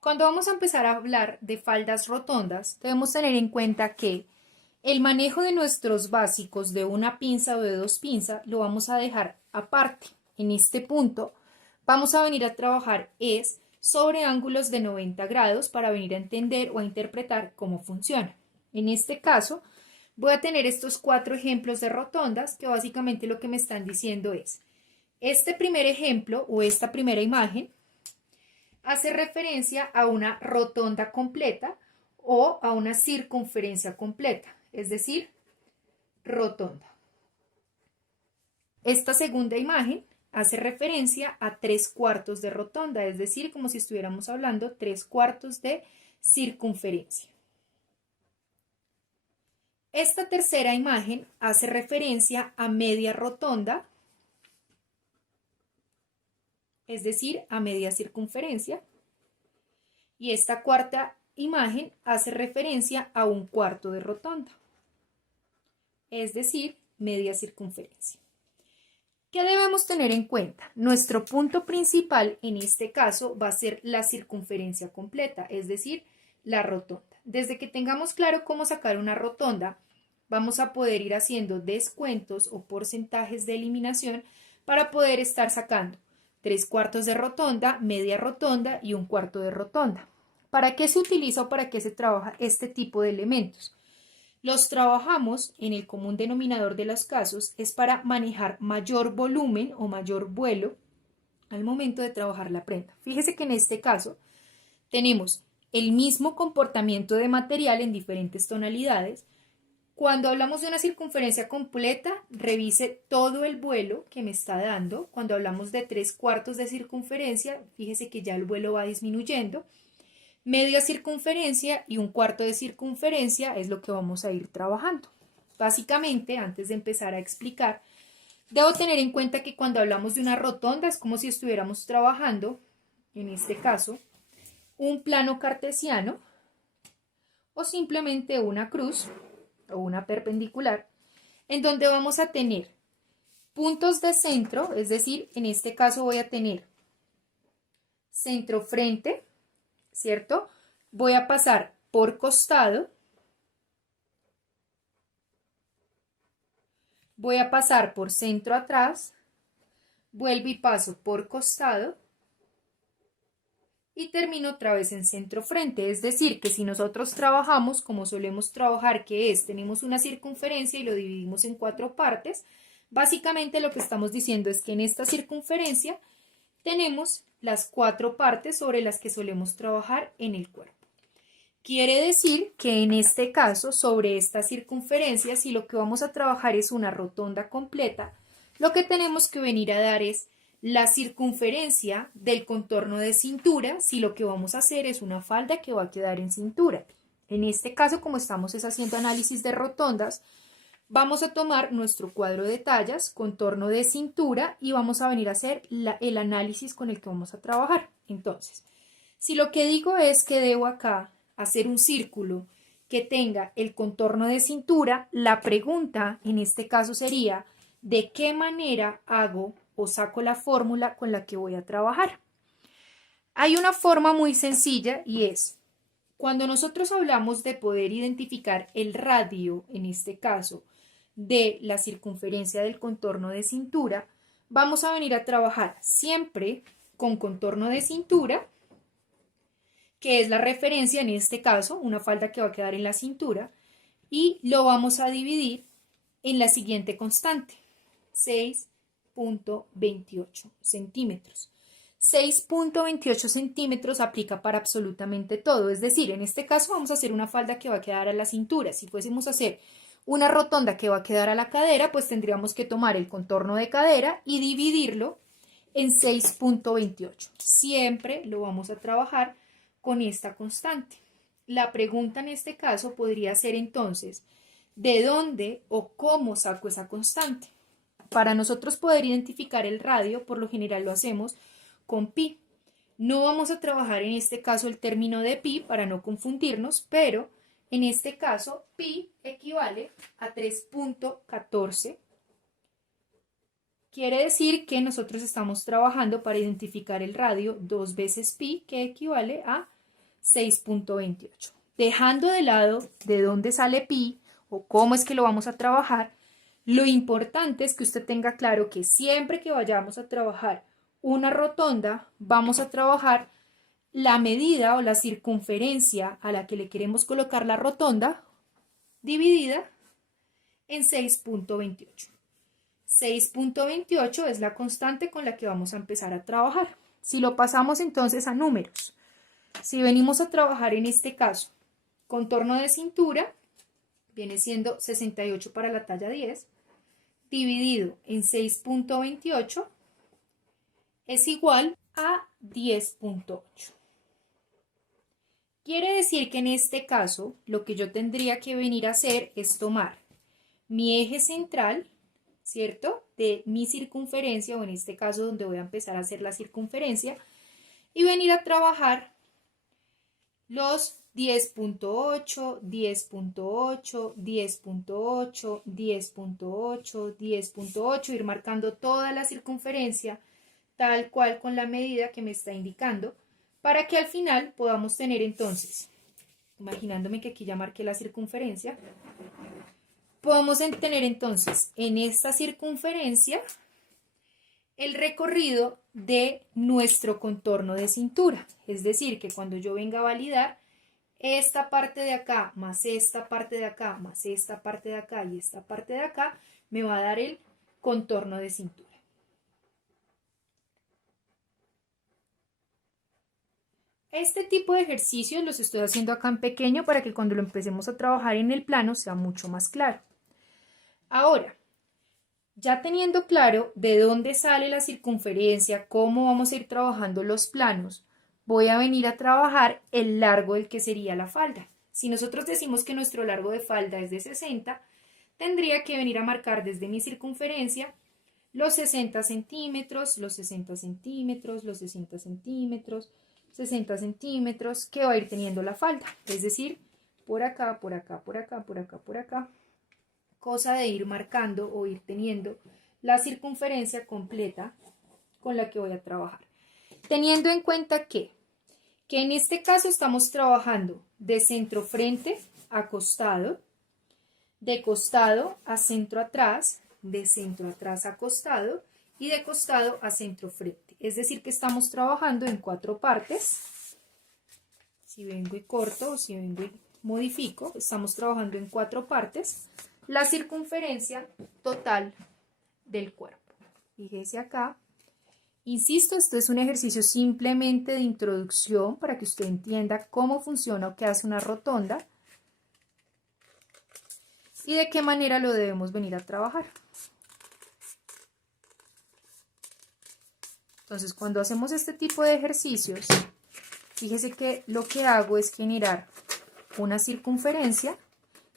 Cuando vamos a empezar a hablar de faldas rotondas, debemos tener en cuenta que el manejo de nuestros básicos de una pinza o de dos pinzas lo vamos a dejar aparte. En este punto vamos a venir a trabajar es sobre ángulos de 90 grados para venir a entender o a interpretar cómo funciona. En este caso voy a tener estos 4 ejemplos de rotondas que básicamente lo que me están diciendo es este primer ejemplo o esta primera imagen hace referencia a una rotonda completa o a una circunferencia completa, es decir, rotonda. Esta segunda imagen hace referencia a 3/4 de rotonda, es decir, como si estuviéramos hablando 3/4 de circunferencia. Esta tercera imagen hace referencia a media rotonda, es decir, a media circunferencia. Y esta cuarta imagen hace referencia a 1/4 de rotonda, es decir, media circunferencia. ¿Qué debemos tener en cuenta? Nuestro punto principal en este caso va a ser la circunferencia completa, es decir, la rotonda. Desde que tengamos claro cómo sacar una rotonda, vamos a poder ir haciendo descuentos o porcentajes de eliminación para poder estar sacando 3/4 de rotonda, media rotonda y 1/4 de rotonda. ¿Para qué se utiliza o para qué se trabaja este tipo de elementos? Los trabajamos en el común denominador de los casos es para manejar mayor volumen o mayor vuelo al momento de trabajar la prenda. Fíjese que en este caso tenemos el mismo comportamiento de material en diferentes tonalidades. Cuando hablamos de una circunferencia completa, revise todo el vuelo que me está dando. Cuando hablamos de 3/4 de circunferencia, fíjese que ya el vuelo va disminuyendo. Media circunferencia y 1/4 de circunferencia es lo que vamos a ir trabajando. Básicamente, antes de empezar a explicar, debo tener en cuenta que cuando hablamos de una rotonda es como si estuviéramos trabajando, en este caso, un plano cartesiano o simplemente una cruz o una perpendicular, en donde vamos a tener puntos de centro, es decir, en este caso voy a tener centro frente, ¿cierto? Voy a pasar por costado, voy a pasar por centro atrás, vuelvo y paso por costado y termino otra vez en centro frente. Es decir, que si nosotros trabajamos como solemos trabajar, que es, tenemos una circunferencia y lo dividimos en 4 partes, básicamente lo que estamos diciendo es que en esta circunferencia tenemos las 4 partes sobre las que solemos trabajar en el cuerpo. Quiere decir que en este caso, sobre esta circunferencia, si lo que vamos a trabajar es una rotonda completa, lo que tenemos que venir a dar es la circunferencia del contorno de cintura, si lo que vamos a hacer es una falda que va a quedar en cintura. En este caso, como estamos haciendo análisis de rotondas, vamos a tomar nuestro cuadro de tallas, contorno de cintura, y vamos a venir a hacer el análisis con el que vamos a trabajar. Entonces, si lo que digo es que debo acá hacer un círculo que tenga el contorno de cintura, la pregunta en este caso sería, ¿de qué manera hago o saco la fórmula con la que voy a trabajar? Hay una forma muy sencilla y es, cuando nosotros hablamos de poder identificar el radio, en este caso, de la circunferencia del contorno de cintura, vamos a venir a trabajar siempre con contorno de cintura, que es la referencia en este caso, una falda que va a quedar en la cintura, y lo vamos a dividir en la siguiente constante, 6.28 centímetros. 6.28 centímetros aplica para absolutamente todo, es decir, en este caso vamos a hacer una falda que va a quedar a la cintura. Si fuésemos a hacer una rotonda que va a quedar a la cadera, pues tendríamos que tomar el contorno de cadera y dividirlo en 6.28. Siempre lo vamos a trabajar con esta constante. La pregunta en este caso podría ser entonces, ¿de dónde o cómo saco esa constante? Para nosotros poder identificar el radio, por lo general lo hacemos con pi. No vamos a trabajar en este caso el término de pi para no confundirnos, pero en este caso pi equivale a 3.14. Quiere decir que nosotros estamos trabajando para identificar el radio 2 veces pi, que equivale a 6.28. Dejando de lado de dónde sale pi o cómo es que lo vamos a trabajar, lo importante es que usted tenga claro que siempre que vayamos a trabajar una rotonda, vamos a trabajar la medida o la circunferencia a la que le queremos colocar la rotonda dividida en 6.28. 6.28 es la constante con la que vamos a empezar a trabajar. Si lo pasamos entonces a números, si venimos a trabajar en este caso, contorno de cintura, viene siendo 68 para la talla 10, dividido en 6.28 es igual a 10.8. Quiere decir que en este caso, lo que yo tendría que venir a hacer es tomar mi eje central, ¿cierto? De mi circunferencia, o en este caso donde voy a empezar a hacer la circunferencia, y venir a trabajar los 10.8, 10.8, 10.8, 10.8, 10.8, ir marcando toda la circunferencia tal cual con la medida que me está indicando, para que al final podamos tener entonces, imaginándome que aquí ya marqué la circunferencia, podemos tener entonces en esta circunferencia el recorrido de nuestro contorno de cintura. Es decir, que cuando yo venga a validar esta parte de acá, más esta parte de acá, más esta parte de acá y esta parte de acá, me va a dar el contorno de cintura. Este tipo de ejercicios los estoy haciendo acá en pequeño para que cuando lo empecemos a trabajar en el plano sea mucho más claro. Ahora, ya teniendo claro de dónde sale la circunferencia, cómo vamos a ir trabajando los planos, voy a venir a trabajar el largo del que sería la falda. Si nosotros decimos que nuestro largo de falda es de 60, tendría que venir a marcar desde mi circunferencia los 60 centímetros, los 60 centímetros, los 60 centímetros, 60 centímetros que va a ir teniendo la falda. Es decir, por acá, por acá, por acá, por acá, por acá. Cosa de ir marcando o ir teniendo la circunferencia completa con la que voy a trabajar. Teniendo en cuenta que en este caso estamos trabajando de centro frente a costado, de costado a centro atrás, de centro atrás a costado y de costado a centro frente. Es decir, que estamos trabajando en 4 partes. Si vengo y corto o si vengo y modifico, estamos trabajando en 4 partes. La circunferencia total del cuerpo. Fíjese acá. Insisto, esto es un ejercicio simplemente de introducción para que usted entienda cómo funciona o qué hace una rotonda y de qué manera lo debemos venir a trabajar. Entonces, cuando hacemos este tipo de ejercicios, fíjese que lo que hago es generar una circunferencia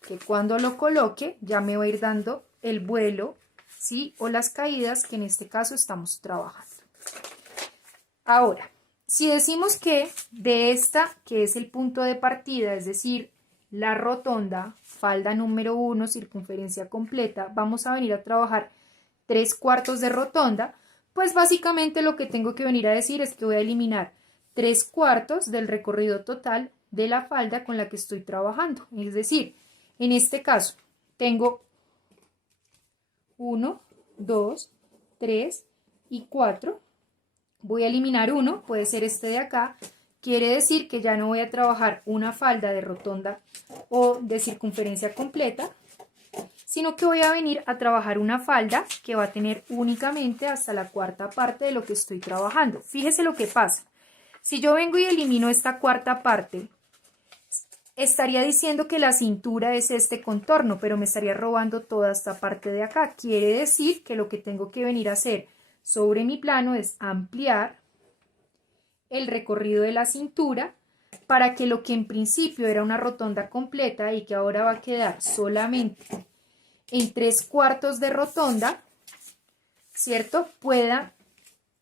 que cuando lo coloque ya me va a ir dando el vuelo, ¿sí? O las caídas que en este caso estamos trabajando. Ahora, si decimos que de esta, que es el punto de partida, es decir, la rotonda, falda número 1, circunferencia completa, vamos a venir a trabajar 3/4 de rotonda, pues básicamente lo que tengo que venir a decir es que voy a eliminar 3/4 del recorrido total de la falda con la que estoy trabajando. Es decir, en este caso tengo 1, 2, 3 y 4. Voy a eliminar 1, puede ser este de acá. Quiere decir que ya no voy a trabajar una falda de rotonda o de circunferencia completa, sino que voy a venir a trabajar una falda que va a tener únicamente hasta la 4ª parte de lo que estoy trabajando. Fíjese lo que pasa. Si yo vengo y elimino esta 4ª parte, estaría diciendo que la cintura es este contorno, pero me estaría robando toda esta parte de acá. Quiere decir que lo que tengo que venir a hacer sobre mi plano es ampliar el recorrido de la cintura para que lo que en principio era una rotonda completa y que ahora va a quedar solamente en 3/4 de rotonda, ¿cierto? Pueda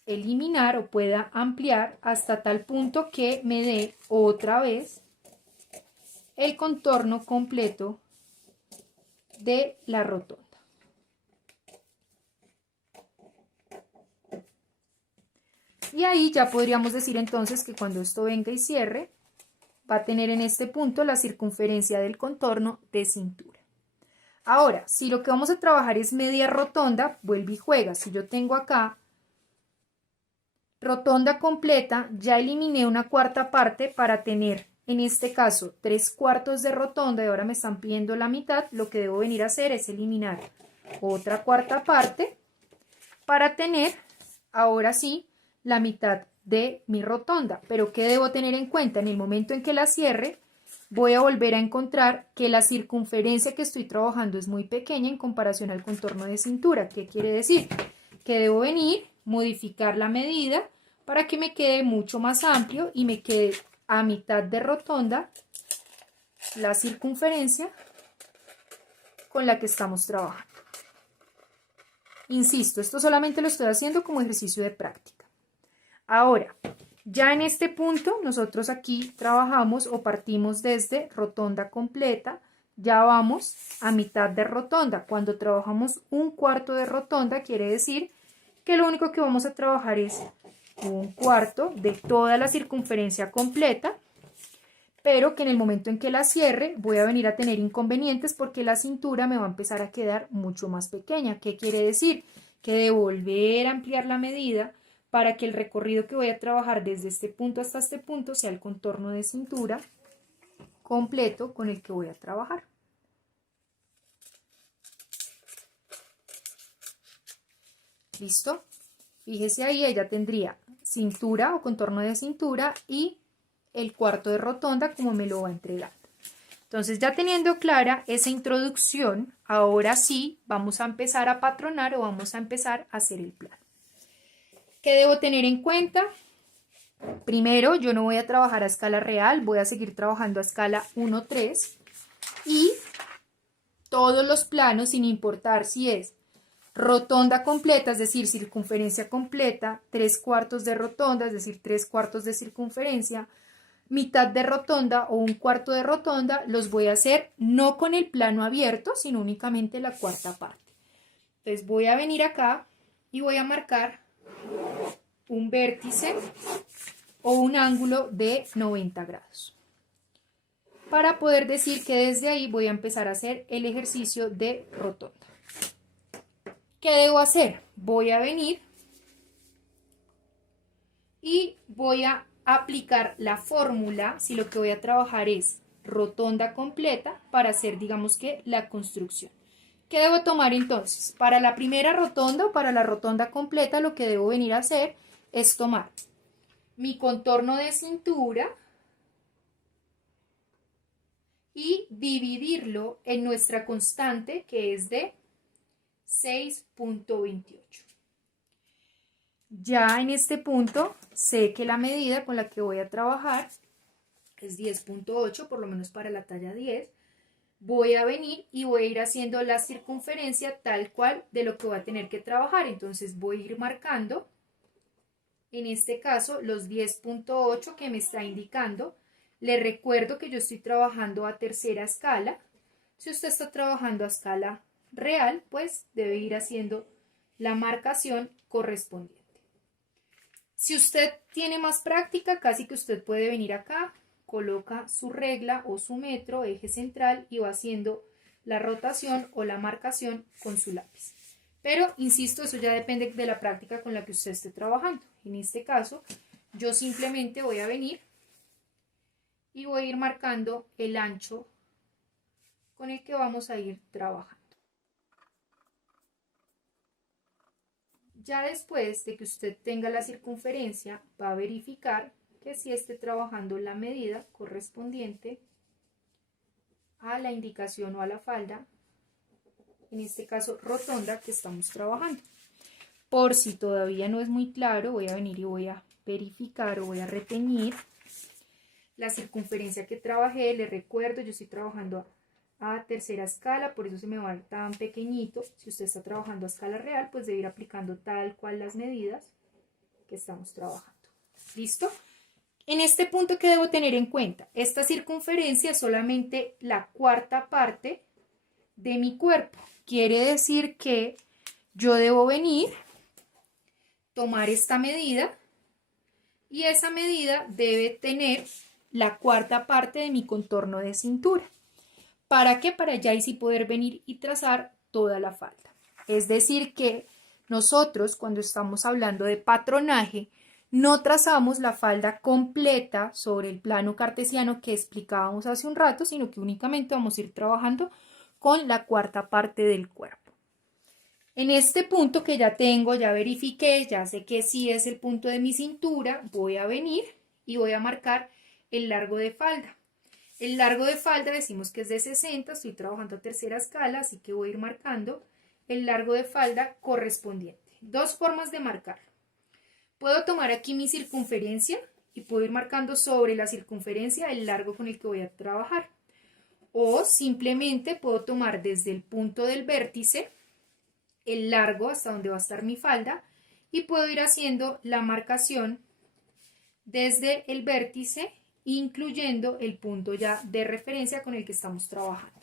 eliminar o pueda ampliar hasta tal punto que me dé otra vez el contorno completo de la rotonda. Y ahí ya podríamos decir entonces que cuando esto venga y cierre, va a tener en este punto la circunferencia del contorno de cintura. Ahora, si lo que vamos a trabajar es media rotonda, vuelve y juega. Si yo tengo acá rotonda completa, ya eliminé una cuarta parte para tener, en este caso, 3/4 de rotonda y ahora me están pidiendo la mitad. Lo que debo venir a hacer es eliminar otra cuarta parte para tener, ahora sí, la mitad de mi rotonda. Pero ¿qué debo tener en cuenta? En el momento en que la cierre, voy a volver a encontrar que la circunferencia que estoy trabajando es muy pequeña en comparación al contorno de cintura. ¿Qué quiere decir? Que debo venir, modificar la medida para que me quede mucho más amplio y me quede a mitad de rotonda la circunferencia con la que estamos trabajando. Insisto, esto solamente lo estoy haciendo como ejercicio de práctica. Ahora, ya en este punto, nosotros aquí trabajamos o partimos desde rotonda completa, ya vamos a mitad de rotonda. Cuando trabajamos 1/4 de rotonda, quiere decir que lo único que vamos a trabajar es 1/4 de toda la circunferencia completa, pero que en el momento en que la cierre voy a venir a tener inconvenientes porque la cintura me va a empezar a quedar mucho más pequeña. ¿Qué quiere decir? Que debo volver a ampliar la medida para que el recorrido que voy a trabajar desde este punto hasta este punto sea el contorno de cintura completo con el que voy a trabajar. ¿Listo? Fíjese ahí, ella tendría cintura o contorno de cintura y el cuarto de rotonda como me lo va a entregar. Entonces, ya teniendo clara esa introducción, ahora sí vamos a empezar a patronar o vamos a empezar a hacer el plano. ¿Qué debo tener en cuenta? Primero, yo no voy a trabajar a escala real, voy a seguir trabajando a escala 1/3 y todos los planos, sin importar si es rotonda completa, es decir, circunferencia completa, 3/4 de rotonda, es decir, 3/4 de circunferencia, mitad de rotonda o 1/4 de rotonda, los voy a hacer no con el plano abierto, sino únicamente la cuarta parte. Entonces voy a venir acá y voy a marcar un vértice o un ángulo de 90 grados. Para poder decir que desde ahí voy a empezar a hacer el ejercicio de rotonda. ¿Qué debo hacer? Voy a venir y voy a aplicar la fórmula si lo que voy a trabajar es rotonda completa para hacer, digamos que, la construcción. ¿Qué debo tomar entonces? Para la primera rotonda o para la rotonda completa, lo que debo venir a hacer es tomar mi contorno de cintura y dividirlo en nuestra constante, que es de 6.28. Ya en este punto sé que la medida con la que voy a trabajar es 10.8, por lo menos para la talla 10. Voy a venir y voy a ir haciendo la circunferencia tal cual de lo que voy a tener que trabajar. Entonces voy a ir marcando, en este caso, los 10.8 que me está indicando. Le recuerdo que yo estoy trabajando a tercera escala. Si usted está trabajando a escala real, pues debe ir haciendo la marcación correspondiente. Si usted tiene más práctica, casi que usted puede venir acá, coloca su regla o su metro, eje central, y va haciendo la rotación o la marcación con su lápiz. Pero, insisto, eso ya depende de la práctica con la que usted esté trabajando. En este caso, yo simplemente voy a venir y voy a ir marcando el ancho con el que vamos a ir trabajando. Ya después de que usted tenga la circunferencia, va a verificar que sí esté trabajando la medida correspondiente a la indicación o a la falda, en este caso rotonda, que estamos trabajando. Por si todavía no es muy claro, voy a venir y voy a verificar o voy a reteñir la circunferencia que trabajé. Les recuerdo, yo estoy trabajando a tercera escala, por eso se me va tan pequeñito. Si usted está trabajando a escala real, pues debe ir aplicando tal cual las medidas que estamos trabajando. ¿Listo? En este punto, ¿qué debo tener en cuenta? Esta circunferencia es solamente la cuarta parte de mi cuerpo. Quiere decir que yo debo venir, tomar esta medida y esa medida debe tener la cuarta parte de mi contorno de cintura. ¿Para qué? Para ya sí poder venir y trazar toda la falda. Es decir que nosotros cuando estamos hablando de patronaje no trazamos la falda completa sobre el plano cartesiano que explicábamos hace un rato, sino que únicamente vamos a ir trabajando con la cuarta parte del cuerpo. En este punto que ya tengo, ya verifiqué, ya sé que sí es el punto de mi cintura, voy a venir y voy a marcar el largo de falda. El largo de falda decimos que es de 60, estoy trabajando a tercera escala, así que voy a ir marcando el largo de falda correspondiente. Dos formas de marcarlo. Puedo tomar aquí mi circunferencia y puedo ir marcando sobre la circunferencia el largo con el que voy a trabajar. O simplemente puedo tomar desde el punto del vértice el largo hasta donde va a estar mi falda y puedo ir haciendo la marcación desde el vértice incluyendo el punto ya de referencia con el que estamos trabajando.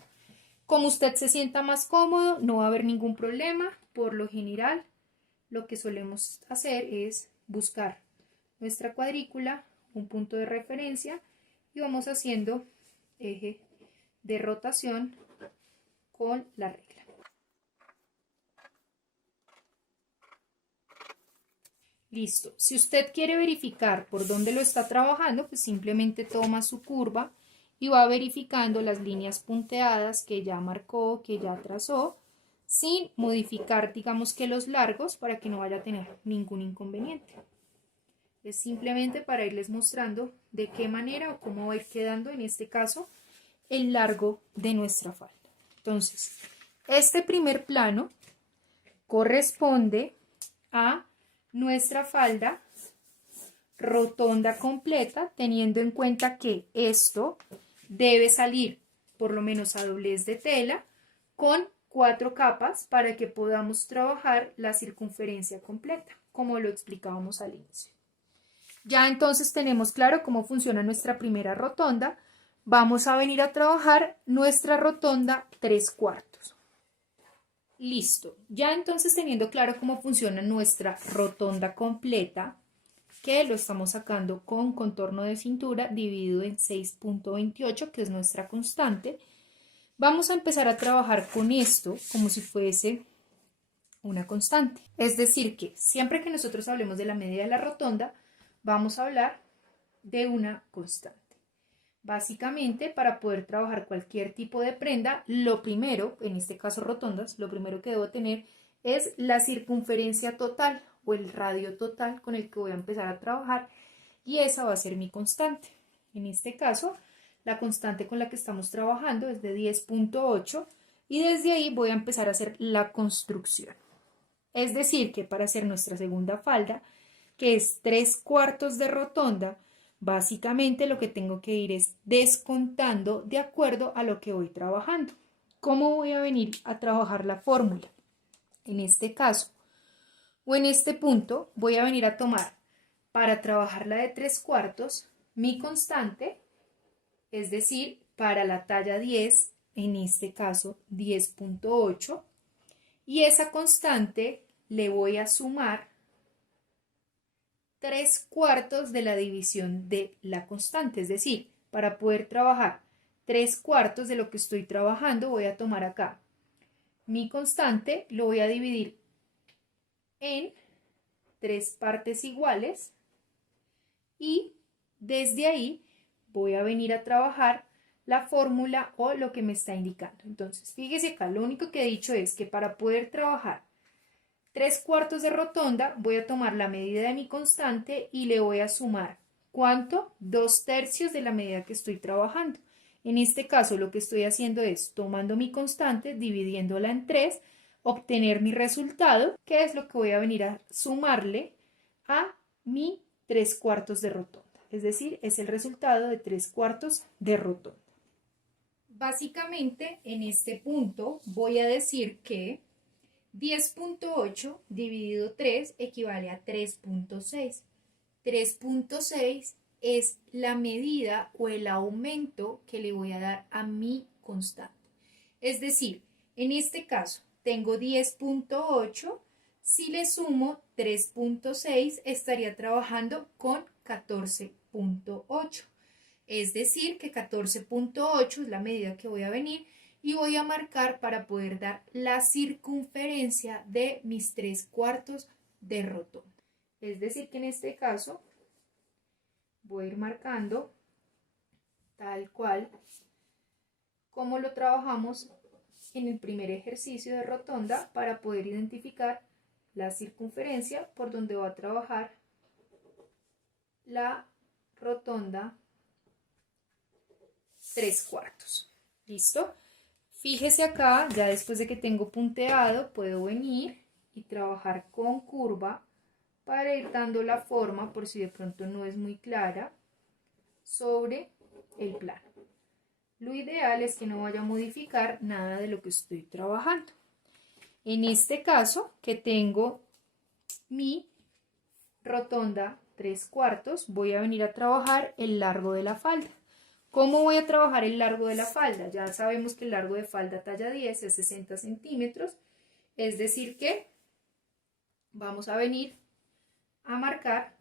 Como usted se sienta más cómodo, no va a haber ningún problema. Por lo general, lo que solemos hacer es buscar nuestra cuadrícula, un punto de referencia y vamos haciendo eje de rotación con la regla. Listo. Si usted quiere verificar por dónde lo está trabajando, pues simplemente toma su curva y va verificando las líneas punteadas que ya marcó, que ya trazó, sin modificar, digamos que los largos para que no vaya a tener ningún inconveniente. Es simplemente para irles mostrando de qué manera o cómo va a ir quedando, en este caso, el largo de nuestra falda. Entonces, este primer plano corresponde a nuestra falda rotonda completa, teniendo en cuenta que esto debe salir por lo menos a doblez de tela con 4 capas para que podamos trabajar la circunferencia completa, como lo explicábamos al inicio. Ya entonces tenemos claro cómo funciona nuestra primera rotonda. Vamos a venir a trabajar nuestra rotonda 3/4. Listo, ya entonces teniendo claro cómo funciona nuestra rotonda completa, que lo estamos sacando con contorno de cintura dividido en 6.28, que es nuestra constante, vamos a empezar a trabajar con esto como si fuese una constante. Es decir que siempre que nosotros hablemos de la medida de la rotonda, vamos a hablar de una constante. Básicamente, para poder trabajar cualquier tipo de prenda, lo primero, en este caso rotondas, lo primero que debo tener es la circunferencia total o el radio total con el que voy a empezar a trabajar y esa va a ser mi constante. En este caso, la constante con la que estamos trabajando es de 10.8 y desde ahí voy a empezar a hacer la construcción. Es decir, que para hacer nuestra segunda falda, que es 3/4 de rotonda, básicamente lo que tengo que ir es descontando de acuerdo a lo que voy trabajando. ¿Cómo voy a venir a trabajar la fórmula? En este caso, o en este punto, voy a venir a tomar para trabajar la de 3/4 mi constante, es decir, para la talla 10, en este caso 10.8, y esa constante le voy a sumar 3/4 de la división de la constante, es decir, para poder trabajar 3/4 de lo que estoy trabajando, voy a tomar acá mi constante, lo voy a dividir en 3 partes iguales y desde ahí voy a venir a trabajar la fórmula o lo que me está indicando. Entonces, fíjese acá, lo único que he dicho es que para poder trabajar 3/4 de rotonda, voy a tomar la medida de mi constante y le voy a sumar, ¿cuánto? 2/3 de la medida que estoy trabajando. En este caso, lo que estoy haciendo es tomando mi constante, dividiéndola en 3, obtener mi resultado, que es lo que voy a venir a sumarle a mi 3/4 de rotonda. Es decir, es el resultado de 3/4 de rotonda. Básicamente, en este punto voy a decir que 10.8 dividido 3 equivale a 3.6. 3.6 es la medida o el aumento que le voy a dar a mi constante. Es decir, en este caso tengo 10.8, si le sumo 3.6 estaría trabajando con 14.8. Es decir, que 14.8 es la medida que voy a venir y voy a marcar para poder dar la circunferencia de mis 3/4 de rotonda. Es decir, que en este caso voy a ir marcando tal cual como lo trabajamos en el primer ejercicio de rotonda para poder identificar la circunferencia por donde va a trabajar la rotonda 3/4. ¿Listo? Fíjese acá, ya después de que tengo punteado, puedo venir y trabajar con curva para ir dando la forma, por si de pronto no es muy clara, sobre el plano. Lo ideal es que no vaya a modificar nada de lo que estoy trabajando. En este caso, que tengo mi rotonda 3/4, voy a venir a trabajar el largo de la falda. ¿Cómo voy a trabajar el largo de la falda? Ya sabemos que el largo de falda talla 10 es 60 centímetros, es decir que vamos a venir a marcar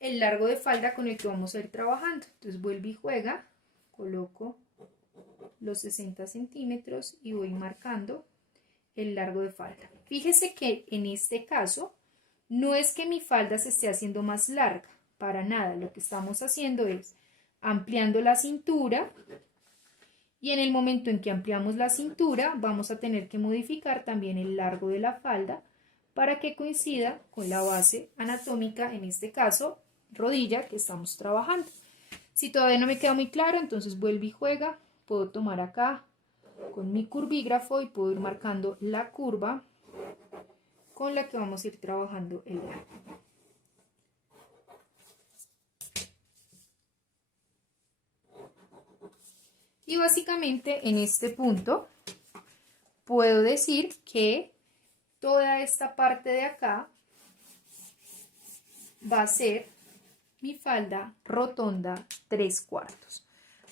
el largo de falda con el que vamos a ir trabajando. Entonces vuelvo y juega, coloco los 60 centímetros y voy marcando el largo de falda. Fíjese que en este caso no es que mi falda se esté haciendo más larga, para nada. Lo que estamos haciendo es ampliando la cintura y en el momento en que ampliamos la cintura vamos a tener que modificar también el largo de la falda para que coincida con la base anatómica, en este caso rodilla, que estamos trabajando. Si todavía no me queda muy claro, entonces vuelve y juega. Puedo tomar acá con mi curvígrafo y puedo ir marcando la curva con la que vamos a ir trabajando el largo. Y básicamente en este punto puedo decir que toda esta parte de acá va a ser mi falda rotonda 3/4.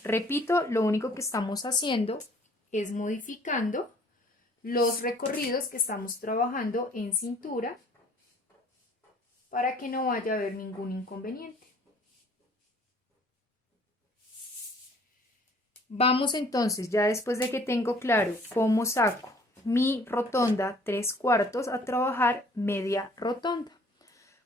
Repito, lo único que estamos haciendo es modificando los recorridos que estamos trabajando en cintura para que no vaya a haber ningún inconveniente. Vamos entonces, ya después de que tengo claro cómo saco mi rotonda 3/4, a trabajar media rotonda.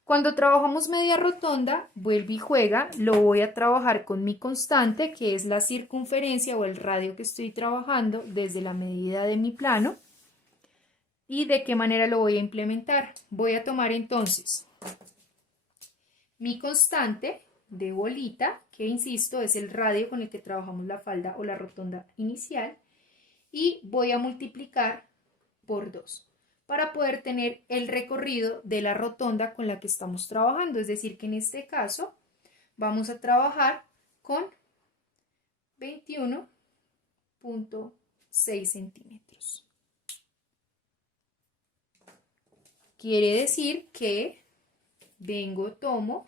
Cuando trabajamos media rotonda, vuelve y juega, lo voy a trabajar con mi constante, que es la circunferencia o el radio que estoy trabajando desde la medida de mi plano. ¿Y de qué manera lo voy a implementar? Voy a tomar entonces mi constante de bolita, que insisto es el radio con el que trabajamos la falda o la rotonda inicial, y voy a multiplicar por 2 para poder tener el recorrido de la rotonda con la que estamos trabajando. Es decir, que en este caso vamos a trabajar con 21.6 centímetros. Quiere decir que vengo, tomo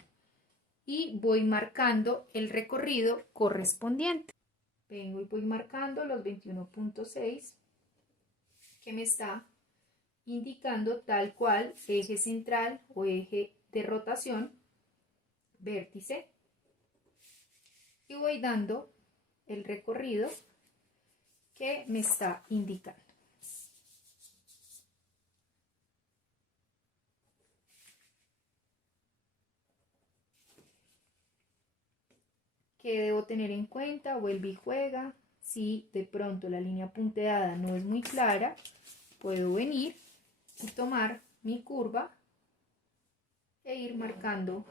y voy marcando el recorrido correspondiente. Vengo y voy marcando los 21.6 que me está indicando tal cual eje central o eje de rotación, vértice, y voy dando el recorrido que me está indicando. ¿Qué debo tener en cuenta? Vuelve y juega. Si de pronto la línea punteada no es muy clara, puedo venir y tomar mi curva e ir marcando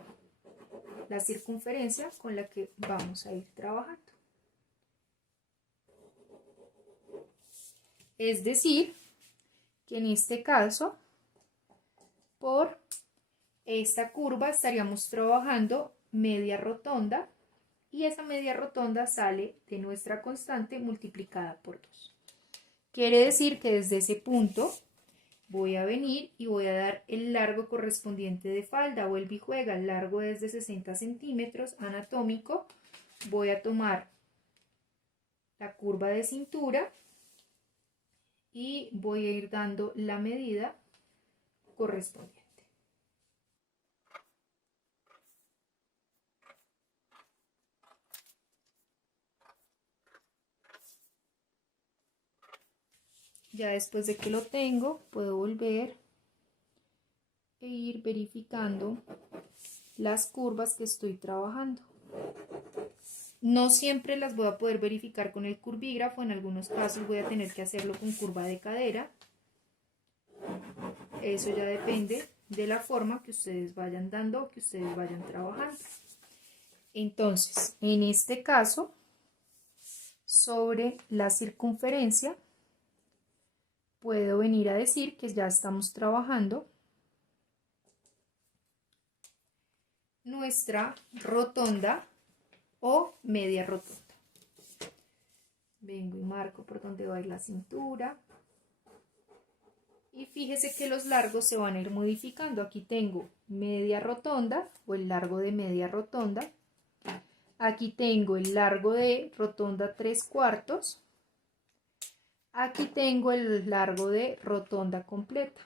la circunferencia con la que vamos a ir trabajando. Es decir, que en este caso, por esta curva estaríamos trabajando media rotonda y esa media rotonda sale de nuestra constante multiplicada por 2. Quiere decir que desde ese punto voy a venir y voy a dar el largo correspondiente de falda. Vuelve y juega, el largo es de 60 centímetros anatómico. Voy a tomar la curva de cintura y voy a ir dando la medida correspondiente. Ya después de que lo tengo, puedo volver e ir verificando las curvas que estoy trabajando. No siempre las voy a poder verificar con el curvígrafo, en algunos casos voy a tener que hacerlo con curva de cadera. Eso ya depende de la forma que ustedes vayan dando o que ustedes vayan trabajando. Entonces, en este caso, sobre la circunferencia, puedo venir a decir que ya estamos trabajando nuestra rotonda o media rotonda. Vengo y marco por donde va a ir la cintura. Y fíjese que los largos se van a ir modificando. Aquí tengo media rotonda o el largo de media rotonda. Aquí tengo el largo de rotonda 3/4. Aquí tengo el largo de rotonda completa.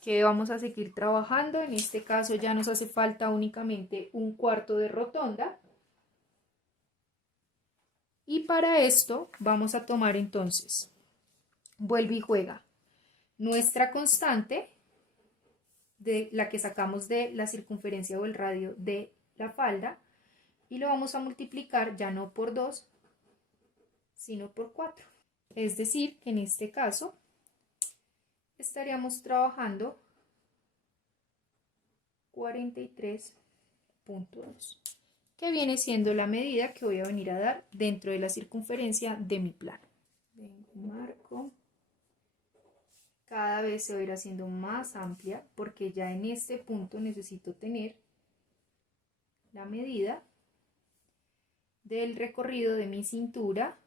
Que vamos a seguir trabajando. En este caso ya nos hace falta únicamente 1/4 de rotonda. Y para esto vamos a tomar entonces, vuelve y juega, nuestra constante, de la que sacamos de la circunferencia o el radio de la falda, y lo vamos a multiplicar ya no por 2, sino por 4. Es decir, que en este caso estaríamos trabajando 43.2, que viene siendo la medida que voy a venir a dar dentro de la circunferencia de mi plano. Marco. Cada vez se va a ir haciendo más amplia porque ya en este punto necesito tener la medida del recorrido de mi cintura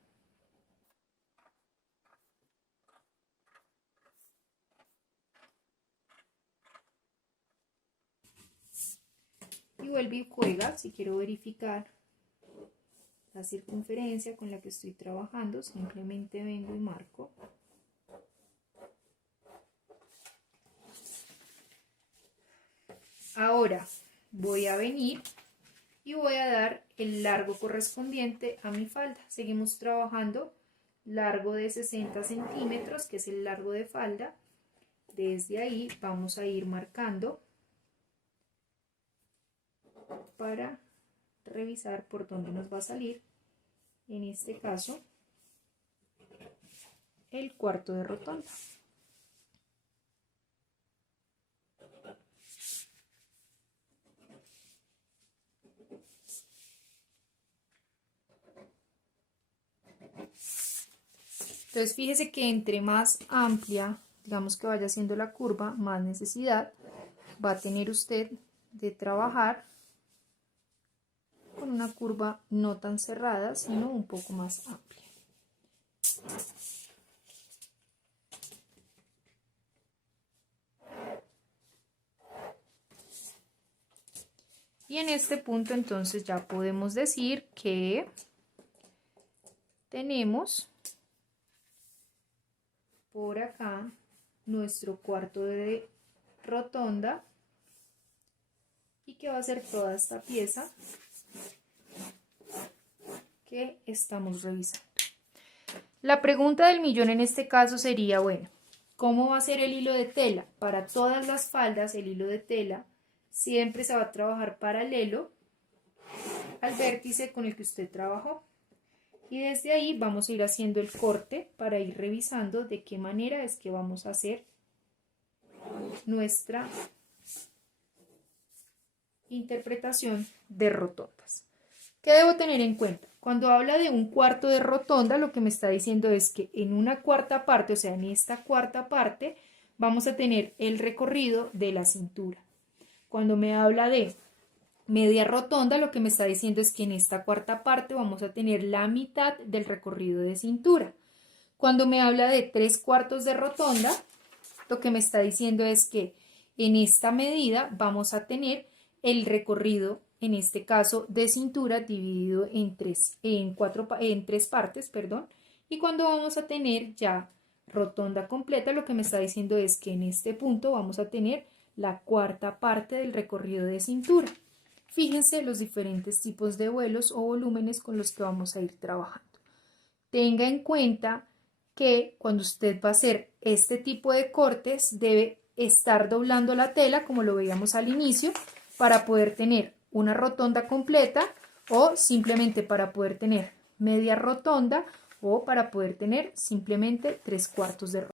y vuelvo y juega. Si quiero verificar la circunferencia con la que estoy trabajando, simplemente vengo y marco. Ahora voy a venir y voy a dar el largo correspondiente a mi falda. Seguimos trabajando largo de 60 centímetros, que es el largo de falda. Desde ahí vamos a ir marcando para revisar por dónde nos va a salir, en este caso, el cuarto de rotonda. Entonces fíjese que entre más amplia, digamos que vaya siendo la curva, más necesidad va a tener usted de trabajar con una curva no tan cerrada, sino un poco más amplia. Y en este punto entonces ya podemos decir que tenemos por acá nuestro cuarto de rotonda y que va a ser toda esta pieza que estamos revisando. La pregunta del millón en este caso sería, bueno, ¿cómo va a ser el hilo de tela? Para todas las faldas el hilo de tela siempre se va a trabajar paralelo al vértice con el que usted trabajó. Y desde ahí vamos a ir haciendo el corte para ir revisando de qué manera es que vamos a hacer nuestra interpretación de rotondas. ¿Qué debo tener en cuenta? Cuando habla de un cuarto de rotonda, lo que me está diciendo es que en una cuarta parte, o sea, en esta cuarta parte, vamos a tener el recorrido de la cintura. Cuando me habla de media rotonda, lo que me está diciendo es que en esta cuarta parte vamos a tener la mitad del recorrido de cintura. Cuando me habla de 3/4 de rotonda, lo que me está diciendo es que en esta medida vamos a tener el recorrido, en este caso de cintura, dividido en tres partes, perdón. Y cuando vamos a tener ya rotonda completa, lo que me está diciendo es que en este punto vamos a tener la cuarta parte del recorrido de cintura. Fíjense los diferentes tipos de vuelos o volúmenes con los que vamos a ir trabajando. tenga en cuenta que cuando usted va a hacer este tipo de cortes debe estar doblando la tela como lo veíamos al inicio para poder tener una rotonda completa o simplemente para poder tener media rotonda o para poder tener simplemente 3/4 de